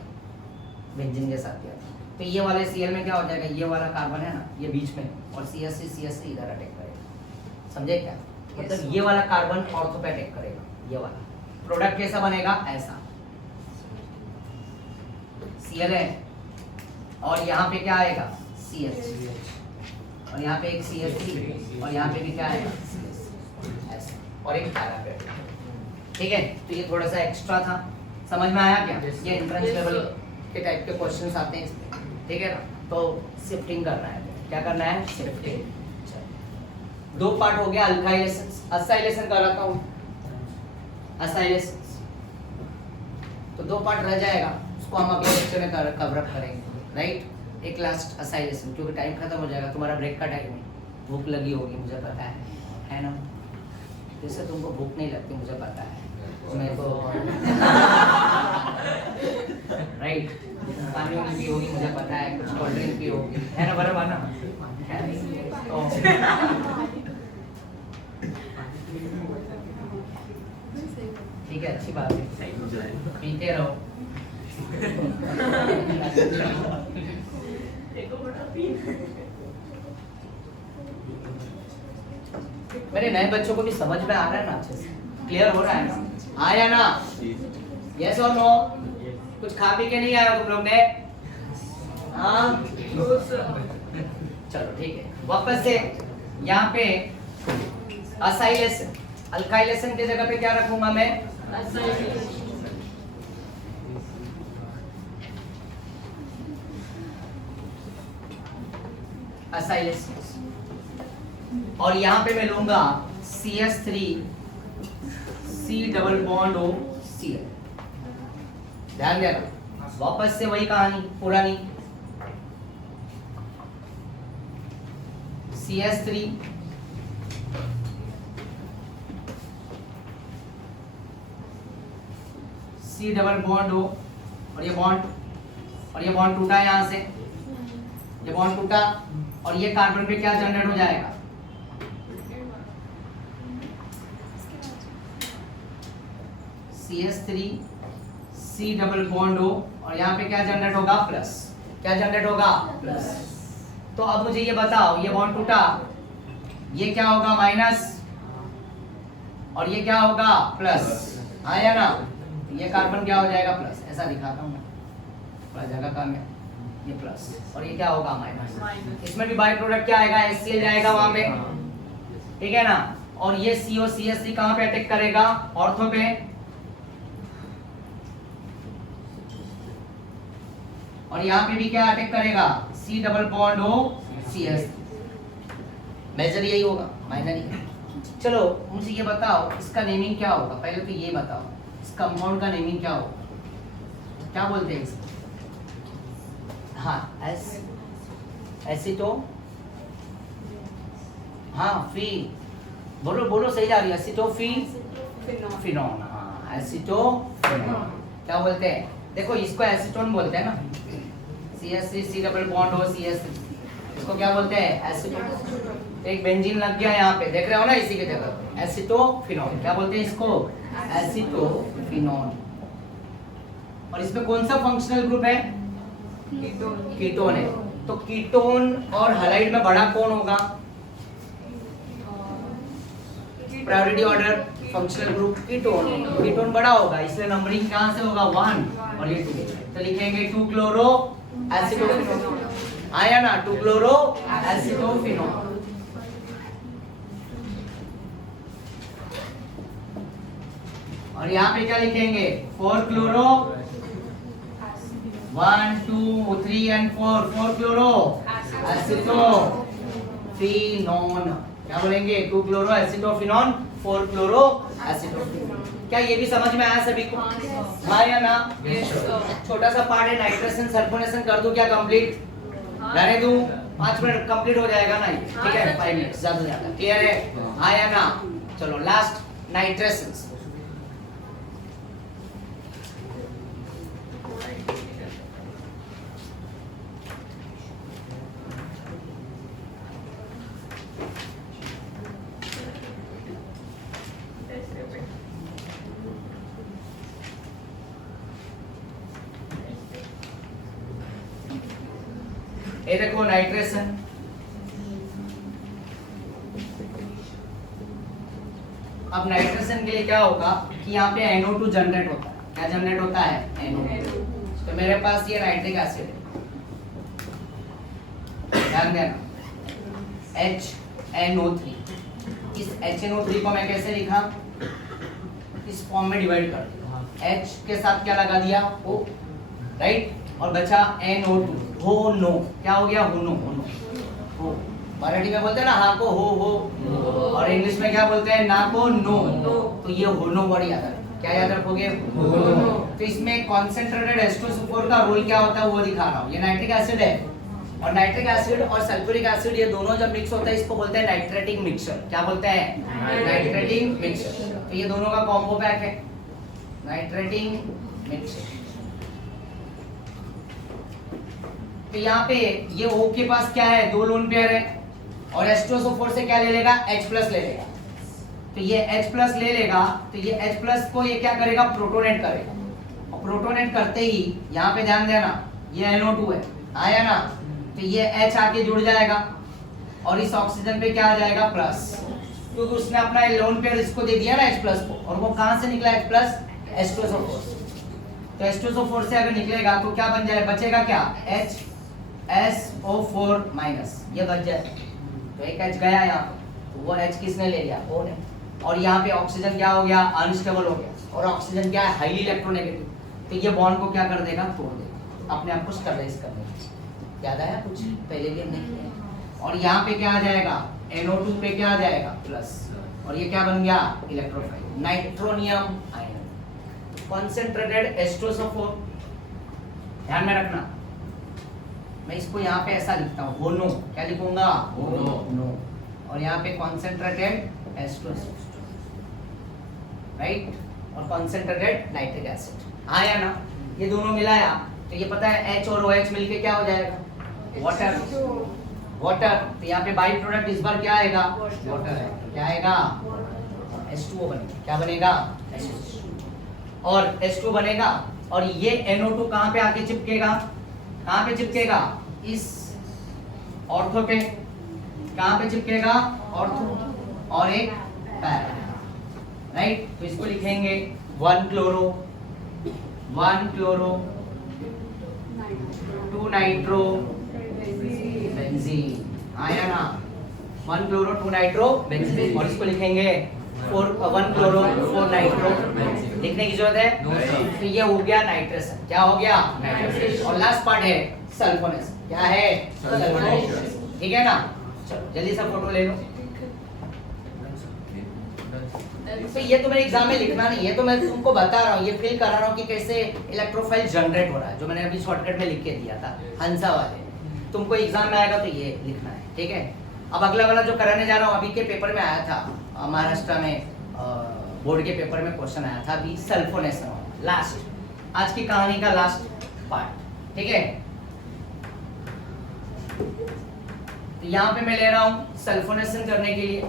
बेंजीन के साथ किया था। तो ये वाले Cl में क्या हो जाएगा? ये वाला कार्बन है ना, ये बीच में, और CH3 इधर अटैक करेगा, समझे क्या? मतलब ये वाला कार्बन ऑर्थो पे अटैक करेगा, ये वाला प्रोडक्ट कैसा बनेगा? ऐसा Cl है और यहाँ पे क्या आएगा? CH और यहाँ पे एक CH3 और यहाँ पे भी क्या आएगा? ऐसा, और एक पैरा पे। ठीक है, तो ये थोड़ा सा एक्स्ट्रा था, समझ में आया क्या? ये एंट्रेंस लेवल के टाइप के क्वेश्चंस आते हैं इसमें, ठीक है ना? तो शिफ्टिंग करना है, क्या करना है? शिफ्टिंग। 2 पार्ट हो गया अल्काइलेशन, असाइलेशन कराता हूँ, असाइलेशन तो 2 पार्ट रह जाएगा, उसको हम अगले लेक्चर में कवर अप करेंगे, राइट? एक लास्ट असाइलेशन, क्योंकि टाइम खत्म हो जाएगा, तुम्हारा ब्रेक का टाइम है, भूख लगी होगी मुझे पता है ना? जैसे तुमको भूख नहीं लगती मुझे पता है, मैं तो राइट, पानी वानी पी होगी मुझे पता है, कुछ कोल्ड ड्रिंक पी होगी, है ना? बराबर ना? तो ठीक है, अच्छी बात है, पीते रहो। मेरे नए बच्चों को भी समझ में आ रहा है ना, अच्छे से क्लियर हो रहा है ना, आया ना? यस और नो? कुछ खा पी के नहीं आया तुम लोग ने? हाँ चलो ठीक है, वापस से यहाँ पे असाइलेशन, अल्काइलेशन की जगह पे क्या रखूंगा मैं? असाइलेशन। और यहाँ पे मैं लूंगा CH3 C double bond O Cl। ध्यान देना, वापस से वही कहानी पुरानी, CH3 C double bond O, और ये बॉन्ड टूटा यहां से, ये बॉन्ड टूटा, और ये कार्बन पे क्या जनरेट हो जाएगा? CH3 C double bond O, और यहाँ पे क्या जनरेट होगा? प्लस। क्या जनरेट होगा? प्लस। तो अब मुझे ये बताओ, ये बॉन्ड टूटा, ये क्या होगा? माइनस, और ये क्या होगा? प्लस। आया ना? ये कार्बन क्या हो जाएगा? प्लस। ऐसा दिखाता हूँ मैं, थोड़ा जगह कम है, ये प्लस, और ये क्या होगा? माइनस। इसमें भी बाई प्रोडक्ट क्या आएगा? HCl जाएगा वहां पे, ठीक है ना? और ये CO CH3 कहां पे अटैक करेगा? ऑर्थो पे, और यहाँ पे भी क्या अटैक करेगा? C double bond O CH। Major यही होगा, माइनर नहीं। चलो मुझे ये बताओ, इसका नेमिंग क्या होगा? पहले तो ये बताओ, इस कंपाउंड का नेमिंग क्या होगा? क्या बोलते हैं इसको? हाँ, एसिटो, हाँ फी, बोलो बोलो, सही जा रही है। एसिटोफिनोन, हाँ एसिटोफिनोन। क्या बोलते हैं? देखो इसको एसीटोन बोलते हैं ना, CH3 C double bond O CH3, इसको क्या बोलते हैं? एसीटोन। एक बेंजीन लग गया यहाँ पे, देख रहे हो ना, इसी की जगह एसीटोफिनोन। क्या बोलते हैं इसको? एसीटोफिनोन। और इसमें कौन सा फंक्शनल ग्रुप है? कीटोन है। तो कीटोन और हैलाइड में बड़ा कौन होगा? Priority order functional group ketone, ketone बड़ा होगा, इसलिए नंबरिंग कहां से होगा? 1 और ये 2, तो लिखेंगे 2 क्लोरो एसिटोफिनोन। आया ना? 2 क्लोरो एसिटोफिनोन। और यहाँ पे क्या लिखेंगे? 4 क्लोरो, 1 2 3 एंड 4 क्लोरो एसिटोफिनोन। क्या बोलेंगे? 2 क्लोरो एसिटोफिनोन, 4 क्लोरो एसिटोफिनोन। क्या ये भी समझ में आया सभी को? आया ना? छोटा सा पार्ट है नाइट्रेशन, सल्फोनेशन कर दूं क्या कंप्लीट? रहने दूं? 5 मिनट कंप्लीट हो जाएगा ना, ठीक है? 5 मिनट ज्यादा से ज्यादा, क्लियर है? आया ना? चलो लास्ट नाइट्रेशन। ये देखो नाइट्रेशन, अब नाइट्रेशन के लिए क्या होगा कि यहाँ पे NO2 जनरेट होता है। क्या जनरेट होता है? NO2। तो मेरे पास ये नाइट्रिक एसिड है, ध्यान देना, HNO3। इस HNO3 को मैं कैसे लिखा? इस फॉर्म में डिवाइड कर दिया, H के साथ क्या लगा दिया? O, राइट, और बचा NO2, हो नो। क्या हो गया? हो नो, हो। मराठी में बोलते हैं ना हाँ को हो, और इंग्लिश में क्या बोलते हैं? ना को नो। तो ये हो नो वर्ड याद रखो। क्या याद रखोगे? तो इसमें कॉन्सेंट्रेटेड H2SO4 का रोल क्या होता है वो दिखा रहा हूँ। ये नाइट्रिक एसिड है, और नाइट्रिक एसिड और सल्फ्यूरिक एसिड ये दोनों जब मिक्स होता है इसको बोलते हैं नाइट्रेटिक मिक्सचर। क्या बोलते हैं? नाइट्रेटिक मिक्सचर। तो ये दोनों का कॉम्बो पैक है नाइट्रेटिक मिक्सचर। तो यहाँ पे ये O के पास क्या है? 2 लोन पेयर है, और H2SO4 से क्या ले लेगा? H+ ले लेगा। तो ये H+ ले लेगा, तो ये H+ को ये क्या करेगा? प्रोटोनेट करेगा। और प्रोटोनेट करते ही यहाँ पे ध्यान देना, ये NO2 है, आया ना, तो ये H आके जुड़ जाएगा और इस ऑक्सीजन पे क्या आ जाएगा प्लस, क्योंकि उसने अपना लोन पेयर इसको दे दिया ना H प्लस को, और वो कहाँ से निकला H प्लस, H2SO4। तो H2SO4 से अगर निकलेगा तो क्या बन जाए, बचेगा क्या, HSO4 माइनस, ये बच जाए। तो एक H गया यहाँ पे, तो वो H किसने ले लिया, O ने। और यहाँ पे ऑक्सीजन क्या हो गया, अनस्टेबल हो गया, और ऑक्सीजन क्या है, हाईली इलेक्ट्रोनेगेटिव, तो ये बॉन्ड को क्या कर देगा, तोड़ देगा, अपने आप को स्टेबलाइज कर देगा। याद आया कुछ, पहले भी हमने किया। और यहाँ पे क्या आ जाएगा, NO2 पे क्या आ जाएगा प्लस, और ये क्या बन गया, electrophile, nitronium ion, concentrated H2SO4। ध्यान में रखना, मैं इसको यहाँ पे ऐसा लिखता हूँ, होनो, क्या लिखूंगा, होनो, और यहाँ पे कॉन्सेंट्रेटेड H2SO4, राइट, और कॉन्सेंट्रेटेड नाइट्रिक एसिड, आया ना, ये दोनों मिलाया तो ये पता है H और OH मिलके क्या हो जाएगा, वाटर, वाटर। तो यहाँ पे बाई प्रोडक्ट इस बार क्या आएगा, वाटर है, क्या आएगा, H2O बनेगा, क्या बनेगा, H2O, और H2 बनेगा, और ये NO2 कहाँ पे आके चिपकेगा, कहाँ पे चिपकेगा, इस ऑर्थो पे, कहाँ पे चिपकेगा, ऑर्थो, और एक पैरा, राइट। तो इसको लिखेंगे 1 क्लोरो 2 नाइट्रो बेंजीन, आया ना, 1 क्लोरो 2 नाइट्रो बेंजीन, और इसको लिखेंगे 1 क्लोरो 4 नाइट्रो, लिखने की जरूरत है। तो ये हो गया नाइट्रस, क्या हो गया, नाइट्रस। और लास्ट पार्ट है सल्फोनेस, क्या है, सल्फोनेस, ठीक है ना। चलो जल्दी से फोटो ले लो। तो ये तुम्हें एग्जाम में लिखना नहीं है, तो मैं तुमको बता रहा हूँ, ये फील करा रहा हूँ कि कैसे इलेक्ट्रोफाइल जनरेट हो रहा है, जो मैंने अभी शॉर्टकट में लिख के दिया था हंसा वाले। तुमको एग्जाम में आएगा तो ये लिखना है, ठीक है। अब अगला वाला जो कराने जा रहा हूँ, अभी के पेपर में आया था महाराष्ट्र में, बोर्ड के पेपर में क्वेश्चन आया था अभी, सल्फोनेशन, लास्ट, आज की कहानी का लास्ट पार्ट, ठीक है। तो यहाँ पे मैं ले रहा हूँ सल्फोनेशन करने के लिए,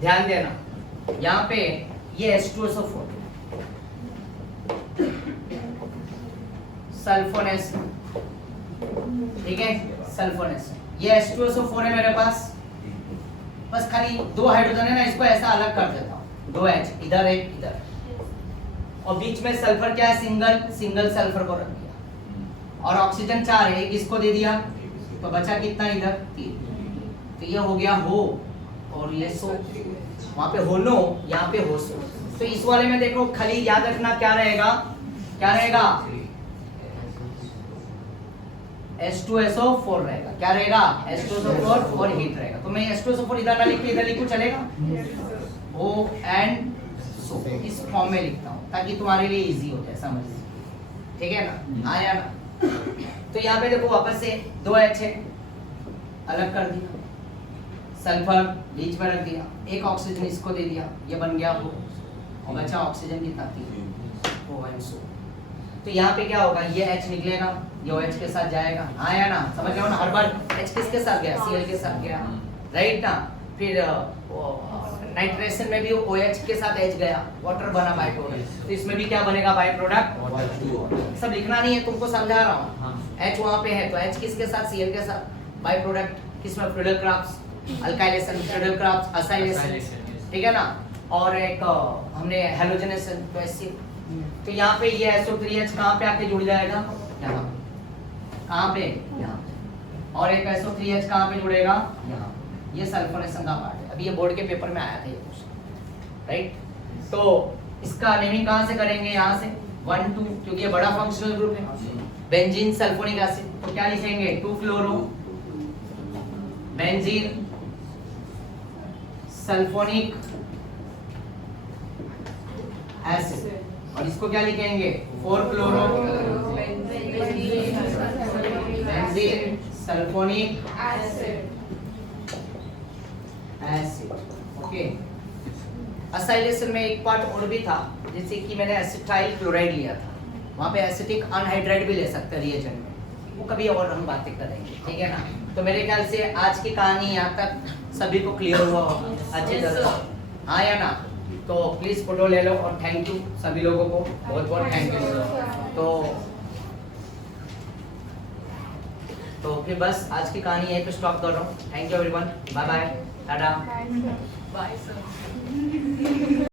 ध्यान देना, यहाँ पे ये H2SO4 सल्फोनेशन, ठीक है, सल्फोनेशन, ये H2SO4 है मेरे पास, बस खाली 2 हाइड्रोजन है ना, इसको ऐसा अलग कर देता हूँ, 2 H इधर एक इधर, और बीच में सल्फर क्या है, सिंगल सल्फर को रख दिया, और ऑक्सीजन 4 है, इसको दे दिया, तो बचा कितना इधर 3, तो ये हो गया हो, और ये सो, वहां पे होनो, यहाँ पे हो सो। तो इस वाले में देखो खाली याद रखना क्या रहेगा, क्या रहेगा, H2SO4 रहेगा, क्या रहेगा, H2SO4 और हीट रहेगा। तो मैं H2SO4 इधर ना लिख के इधर लिखूं, चलेगा, O एंड सो, इस फॉर्म में लिखता हूँ ताकि तुम्हारे लिए इजी हो जाए समझ, ठीक है ना, आया ना। तो यहाँ पे देखो वापस से 2 H है, अलग कर दिया, सल्फर बीच में रख दिया, एक ऑक्सीजन इसको दे दिया, ये बन गया वो, और बचा ऑक्सीजन कितना, 3 OH। तो यहाँ पे क्या होगा, ये H निकलेगा, ये OH के साथ जाएगा, आया ना, समझ गए ना, हर बार H किसके साथ गया, Cl के साथ गया, राइट ना। फिर नाइट्रेशन में भी OH के साथ H गया, वाटर बना बाय प्रोडक्ट, तो इसमें भी क्या बनेगा, बाय प्रोडक्ट। सब लिखना नहीं है, तुमको समझा रहा हूँ। H वहाँ पे है तो H किसके साथ, Cl के साथ, बाय प्रोडक्ट किसमें, फ्रीडल-क्राफ्ट्स, अल्काइलेशन, फ्रीडल-क्राफ्ट्स, असाइलेशन, ठीक है ना। और एक हमने हैलोजनेशन, तो ऐसे। तो यहाँ पे ये SO3H कहाँ पे आके जुड़ जाएगा, यहाँ, कहाँ पे, यहाँ पे, और एक SO3H कहाँ पे जुड़ेगा, यहाँ। ये सल्फोनेशन का पार्ट है, अभी ये बोर्ड के पेपर में आया था ये क्वेश्चन, राइट। तो इसका नेमिंग कहाँ से करेंगे, यहाँ से 1 2, क्योंकि ये बड़ा फंक्शनल ग्रुप है, बेंजीन सल्फोनिक एसिड, तो क्या लिखेंगे, 2 क्लोरो बेंजीन सल्फोनिक एसिड, और इसको क्या लिखेंगे, 4 chloro benzene sulphonic acid, okay, acylation में एक पार्ट और भी था, जैसे कि मैंने एसिटाइल क्लोराइड लिया था, वहाँ पे एसिटिक अनहाइड्राइड भी ले सकते हैं रिएजेंट में, वो कभी और हम बातें करेंगे, ठीक है ना। तो मेरे ख्याल से आज की कहानी यहाँ तक सभी को क्लियर हुआ होगा अच्छी तरह, हाँ या ना। तो प्लीज फोटो ले लो और थैंक यू सभी लोगों को, बहुत बहुत थैंक यू। तो फिर बस आज की कहानी यहीं पे स्टॉप कर रहा हूँ। Thank you everyone, bye bye, tata. Bye sir.